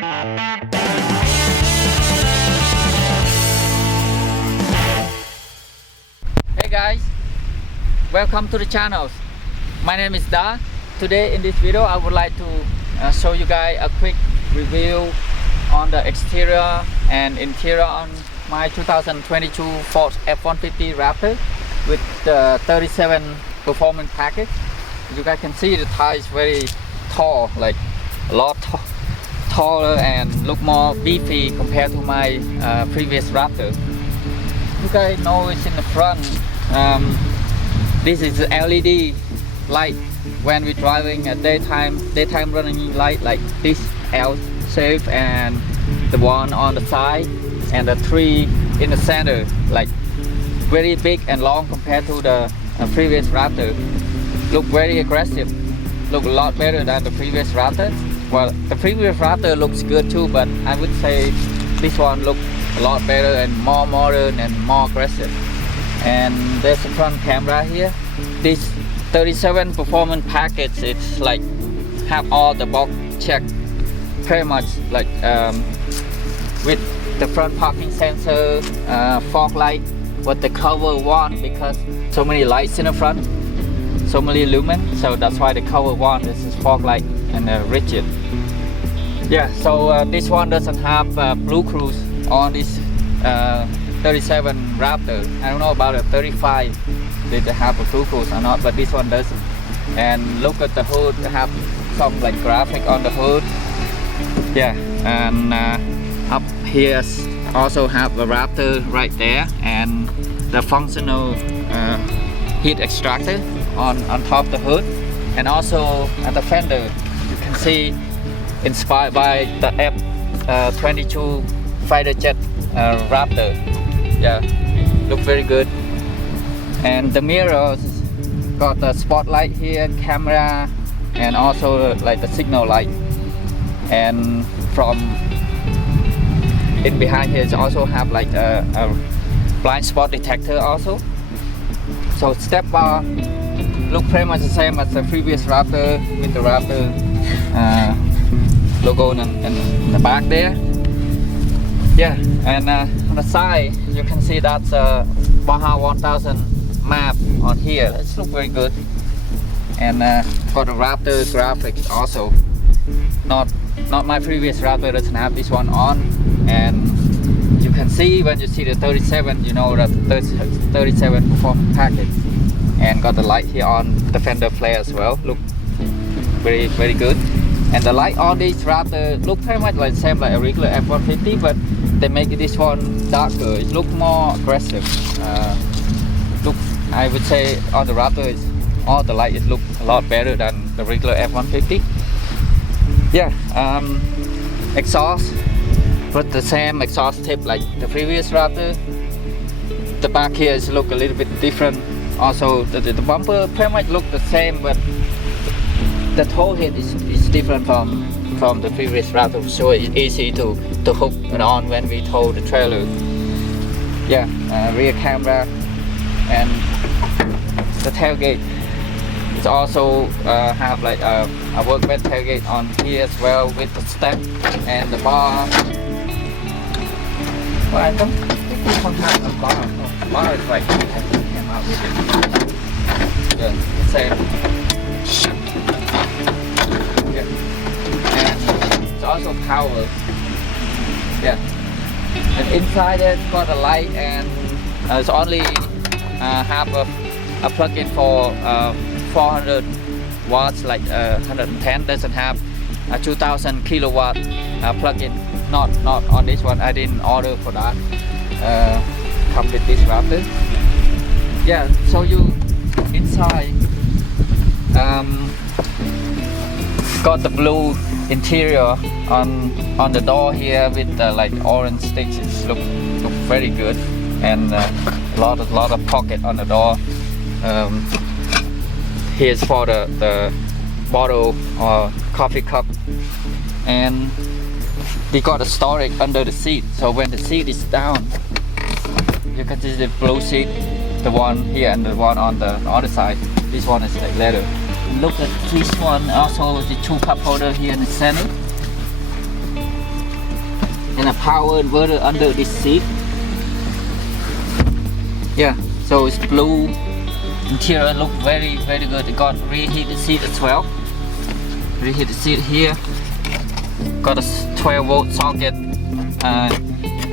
Hey guys, welcome to the channel. My name is Da. Today in this video I would like to show you guys a quick review on the exterior and interior on my 2022 Ford F150 Raptor with the 37 performance package. As you guys can see, the tire is very tall, like a lot taller and look more beefy compared to my previous Raptor. You guys know it's in the front. This is the LED light when we're driving at daytime running light, like this L shape, and the one on the side and the three in the center, like very big and long compared to the previous Raptor. Look very aggressive, look a lot better than the previous Raptor. Well, the previous Raptor looks good too, but I would say this one looks a lot better and more modern and more aggressive. And there's the front camera here. This 37 performance package, it's like have all the box check pretty much, like with the front parking sensor, fog light, what the cover want, because so many lights in the front, so many lumen, so that's why the cover want this is fog light and rigid. Yeah, so this one doesn't have Blue Cruise on this 37 Raptor. I don't know about a 35 did they have a Blue Cruise or not, but this one doesn't. And look at the hood, they have some like graphic on the hood. Yeah, and up here also have a Raptor right there, and the functional heat extractor on top of the hood, and also at the fender you can see inspired by the F22 fighter jet Raptor. Yeah, look very good. And the mirrors got the spotlight here, camera, and also like the signal light. And from in behind here, it also have like a blind spot detector also. So step bar look pretty much the same as the previous Raptor with the Raptor logo in the back there. Yeah, and on the side you can see that's a Baja 1000 map on here. It's look very good. And got the Raptor graphics also. Not my previous Raptor doesn't have this one on. And you can see when you see the 37, you know that 37 performance package. And got the light here on the fender flare as well. Look very good. And the light on this Raptor look pretty much like the same like a regular F150, but they make this one darker. It look more aggressive. Look, I would say on the Raptor, all the light it look a lot better than the regular F150. Yeah, exhaust with the same exhaust tip like the previous Raptor. The back here is look a little bit different. Also, the bumper pretty much look the same, but the tow head is different from the previous Raptor, so it's easy to hook it on when we tow the trailer. Yeah, rear camera, and the tailgate. It's also have like a workbench tailgate on here as well with the step and the bar. Well, I don't think we don't have a bar. The bar is like came out with it. Yeah, the same. Yeah, and it's also power. Yeah, and inside it's got a light, and it's only have a plug-in for 400 watts, like 110. Doesn't have a 2000 kilowatt plug-in. Not on this one. I didn't order for that. Come with this Raptor. Yeah, so you inside got the blue interior on the door here with the like orange stitches. Look very good, and a lot of pocket on the door. Here's for the bottle or coffee cup, and they got a storage under the seat, so when the seat is down you can see the blue seat, the one here and the one on the other side. This one is like leather. Look at this one, also the two cup holder here in the center. and a power inverter under this seat. Yeah, so it's blue. Interior look very good. It got reheated seat as well. Reheated seat here. Got a 12 volt socket,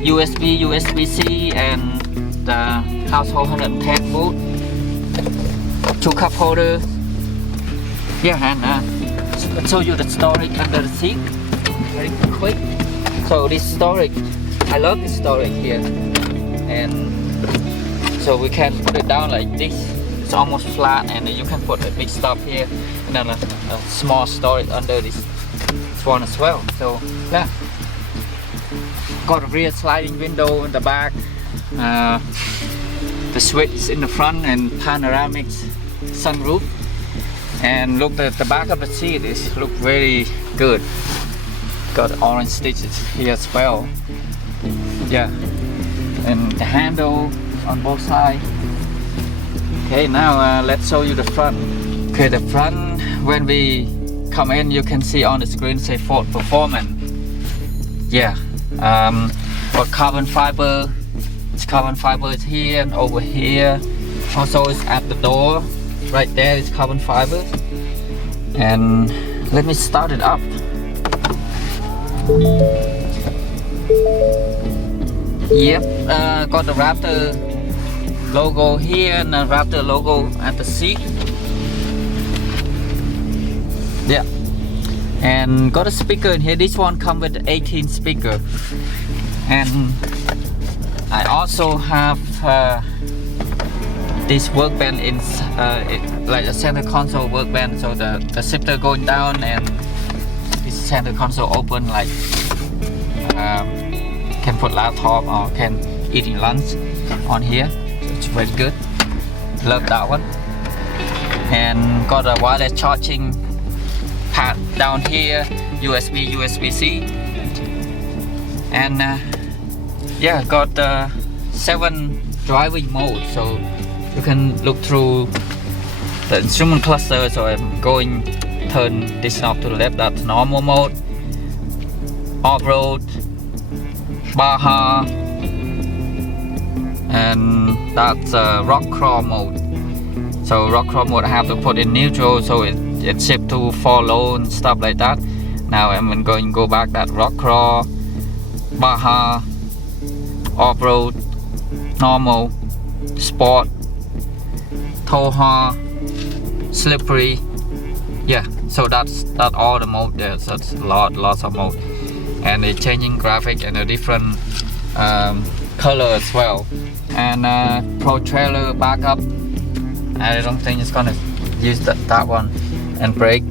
USB, USB-C, and the household 110 volt. 2 cup holders. Yeah, and I'll show you the storage under the seat very quick. So this storage, I love this storage here, and so we can put it down like this. It's almost flat, and you can put a big stuff here, and then a small storage under this one as well. So yeah, got a rear sliding window in the back, the switch in the front, and panoramic sunroof. And look at the back of the seat is look very good. Got orange stitches here as well. Yeah, and the handle on both sides. Okay, now let's show you the front. Okay, the front, when we come in, you can see on the screen say Ford Performance. Yeah, got carbon fiber. It's carbon fiber is here and over here. Also, it's at the door. Right there is carbon fiber. And let me start it up. Yep, got the Raptor logo here and the Raptor logo at the seat. Yeah, and got a speaker in here. This one comes with 18 speaker, and I also have this workbench in like a center console workbench. So the shifter going down and this center console open, like can put laptop or can eating lunch on here. So it's very good. Love that one. And got a wireless charging pad down here, USB, USB-C, and yeah, got 7 driving modes, so you can look through the instrument cluster. So I'm going turn this knob to the left, that's normal mode, off-road, Baja, and that's rock crawl mode. So rock crawl mode I have to put in neutral, so it shift to follow and stuff like that. Now I'm going to go back that rock crawl, Baja, off-road, normal, sport, Toha, slippery. Yeah, so that's all the mode there. So that's lots of mode, and they're changing graphic and a different color as well. And pro trailer backup, I don't think it's gonna use that one. And brake,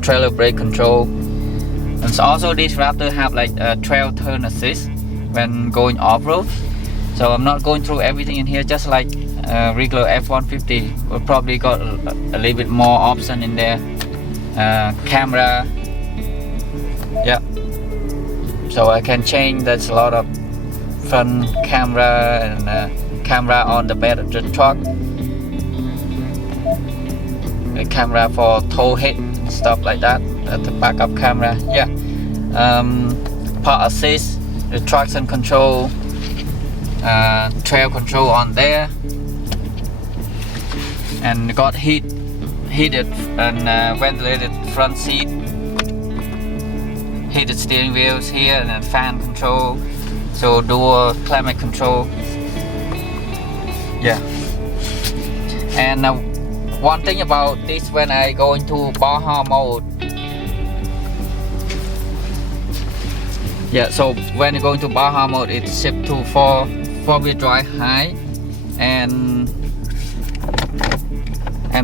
trailer brake control. And so also this Raptor have like a trail turn assist when going off-road. So I'm not going through everything in here, just like regular F150. We'll probably got a little bit more option in there. Camera, yeah, so I can change. There's a lot of front camera and camera on the bed of the truck, a camera for tow hit and stuff like that, the backup camera. Yeah, park assist, the traction control, trail control on there, and got heated and ventilated front seat, heated steering wheels here, and then fan control, so dual climate control. Yeah, and one thing about this, when I go into Baja mode, yeah, so when you go into Baja mode, it shift to four-wheel drive high, and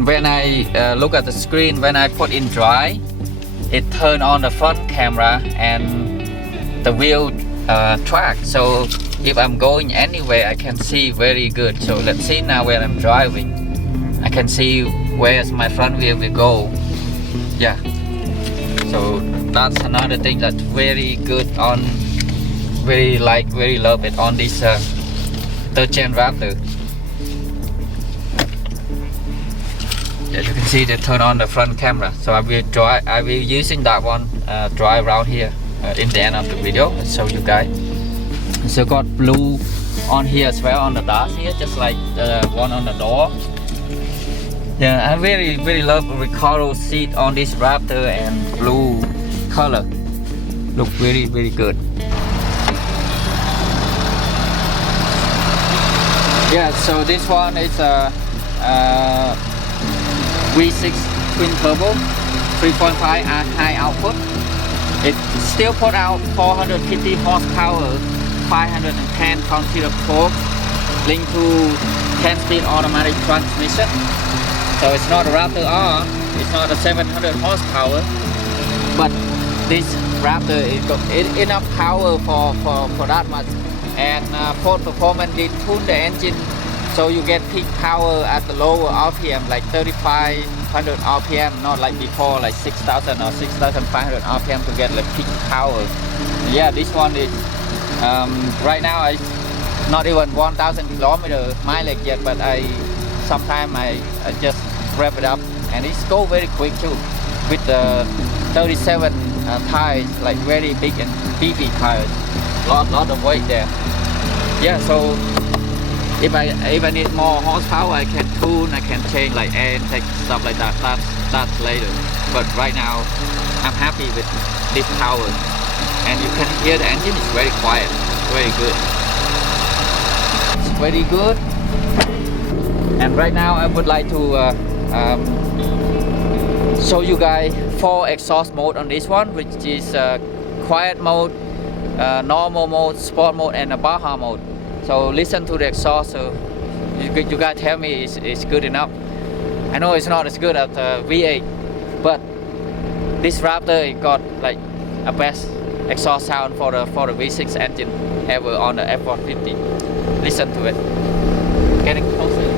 when I look at the screen, when I put in dry, it turn on the front camera and the wheel track. So if I'm going anywhere, I can see very good. So let's see now when I'm driving, I can see where's my front wheel will go. Yeah, so that's another thing that's very good on, very love it on this 3rd gen Raptor. As you can see, they turn on the front camera. So I will using that one drive around here in the end of the video. I'll show you guys. So got blue on here as well, on the dash here, just like the one on the door. Yeah, I very love Recaro seat on this Raptor and blue color. Look very good. Yeah, so this one is a V6 twin turbo, 3.5 high output. It still put out 450 horsepower, 510 pound-feet of torque, linked to 10-speed automatic transmission. So it's not a Raptor R, it's not a 700 horsepower, but this Raptor is got enough power for that much. And Ford Performance did tune the engine so you get peak power at the lower RPM, like 3500 RPM, not like before, like 6000 or 6500 RPM to get like peak power. Yeah, this one is right now it's not even 1000 kilometer mileage yet, but sometimes I just rev it up and it's go very quick too, with the 37 tires, like very big and beefy tires, lot of weight there. Yeah, so if I need more horsepower, I can tune, I can change like air intake, stuff like that. That's later. But right now, I'm happy with this power, and you can hear the engine is very quiet, very good. It's very good. And right now, I would like to show you guys 4 exhaust mode on this one, which is quiet mode, normal mode, sport mode, and a Baja mode. So listen to the exhaust. So you guys tell me it's good enough. I know it's not as good as the V8, but this Raptor it got like a best exhaust sound for the V6 engine ever on the F150. Listen to it. Getting closer.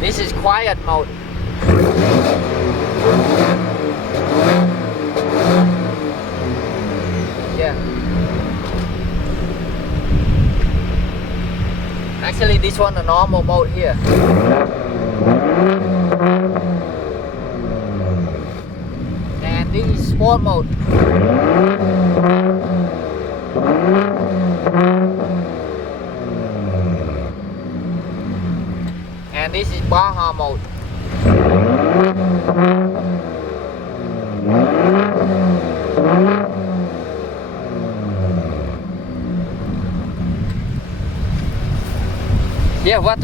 This is quiet mode. Yeah. Actually, this one the normal mode here. And this is sport mode. And this is Baja mode. Yeah, what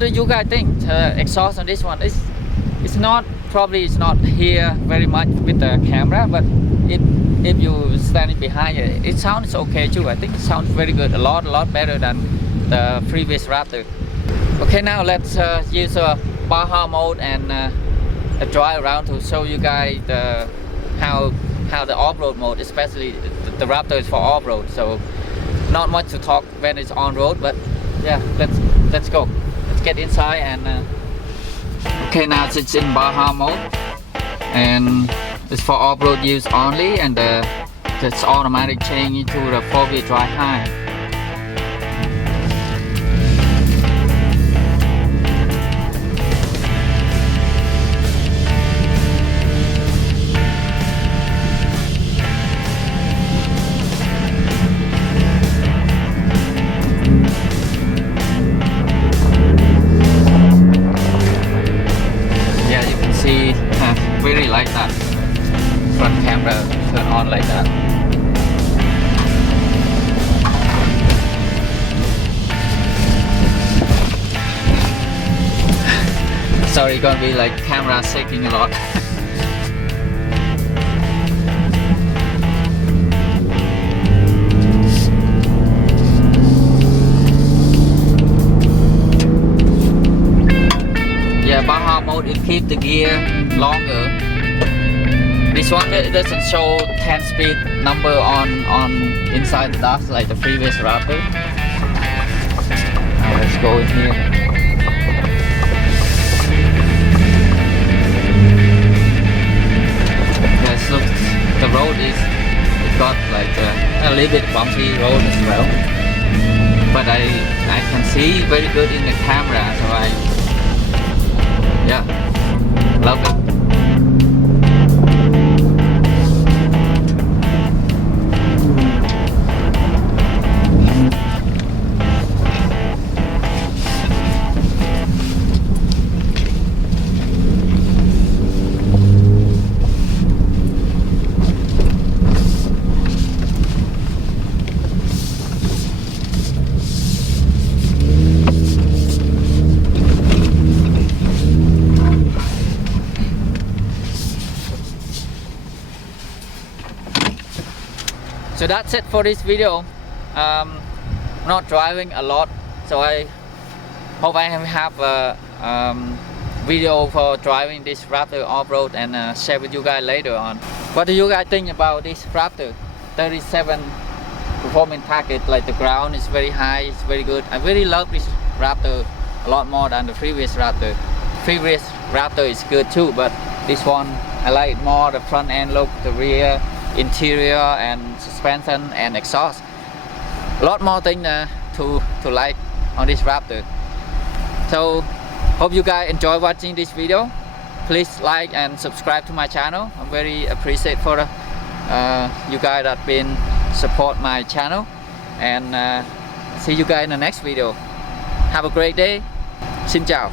do you guys think? Exhaust on this one it's not here very much with the camera, but if you standing behind it sounds okay too. I think it sounds very good, a lot better than the previous Raptor. Okay, now let's use a Baja mode and a drive around to show you guys how the off-road mode, especially the Raptor is for off-road, so not much to talk when it's on road, but yeah, let's go. Let's get inside and okay, now it's in Baja mode and it's for off-road use only, and it's automatic change into the 4-wheel drive high. Really like that front camera turn on like that. Sorry, gonna be like camera shaking a lot. Yeah, Baja mode it keeps the gear longer. This one it doesn't show 10-speed number on inside the dash like the previous Raptor. Now let's go in here. little bit bumpy road as well, but I can see very good in the camera, so yeah, love it. So that's it for this video. Not driving a lot, so I hope I have a video for driving this Raptor off-road and share with you guys later on. What do you guys think about this Raptor 37 performance package? Like, the ground is very high, it's very good. I really love this Raptor a lot more than the previous Raptor. Previous Raptor is good too, but this one I like more the front end look, the rear, interior and suspension and exhaust. A lot more things to like on this Raptor. So hope you guys enjoy watching this video. Please like and subscribe to my channel. I'm very appreciate for you guys that been support my channel, and see you guys in the next video. Have a great day. Xin chào.